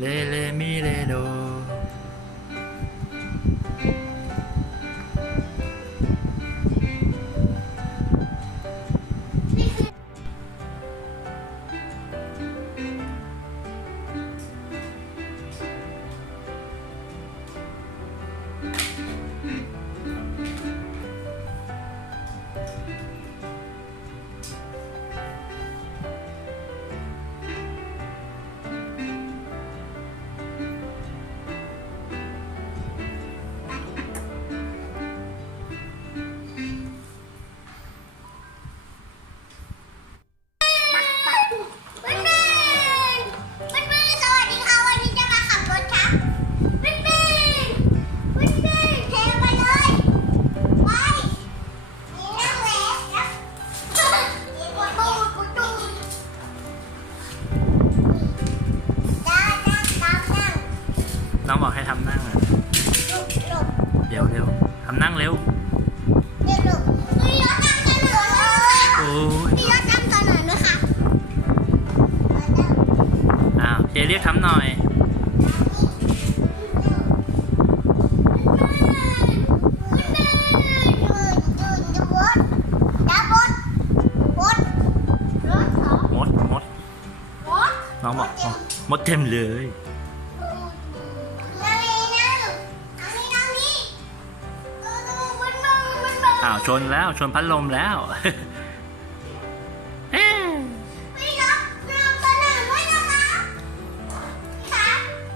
เล น้องบอกให้ทำนั่งอะหลบหลบเร็วเร็วทำนั่งเร็วเดี๋ยวหลบมีรถนำเสนอเลยโอ้ยมีรถนำเสนอด้วยค่ะอ้าวเจเรียกทำหน่อย มดมดน้องบอกอ๋อมดเต็มเลย อ้าวชนแล้วชนพัดลมแล้วเอ๊ะ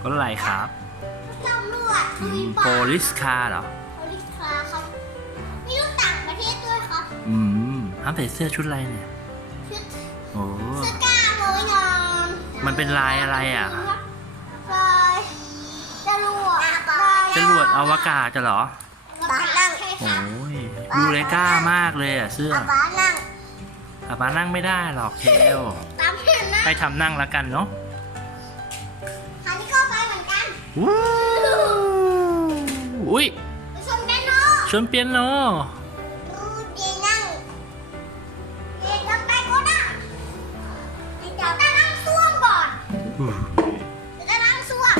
รถอะไรครับโพลิสคาร์เหรอมีลูกต่างประเทศด้วยครับอืมห้ามใส่เสื้อชุดอะไรเนี่ย ชุดโอ้ สกาโมยองมันเป็นลายอะไรอะ ลายจรวดจรวดอวกาศจะเหรอป้านั่ง โอ้ยดูเลก้ามากเลยอะเสื้อป้านั่งอาป้านั่งไม่ได้หรอกเทลตามเห็นนะให้ทำนั่งแล้วกันเนาะอันนี้ก็ไปเหมือนกันวู้อุ้ยไปชมกันโนชนเปียโนดูดีนั่งเด็กต้องไปก็ได้เดี๋ยวจะนั่งซ่วมก่อนเดี๋ยวจะนั่งซ่วม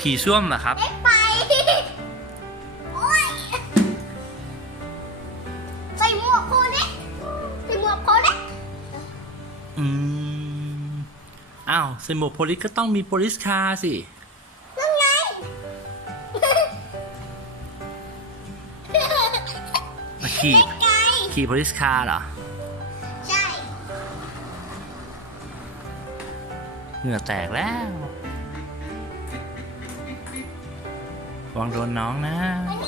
ขี่ส้วมเหรอครับ อืม อ้าวใส่หมวกโพลิสก็ต้องมีโพลิสคาร์สิ นั่นไง มาขี่ ไกลขี่โพลิสคาร์เหรอ ใช่ เหงื่อแตกแล้วระวังโดนน้องนะ วัน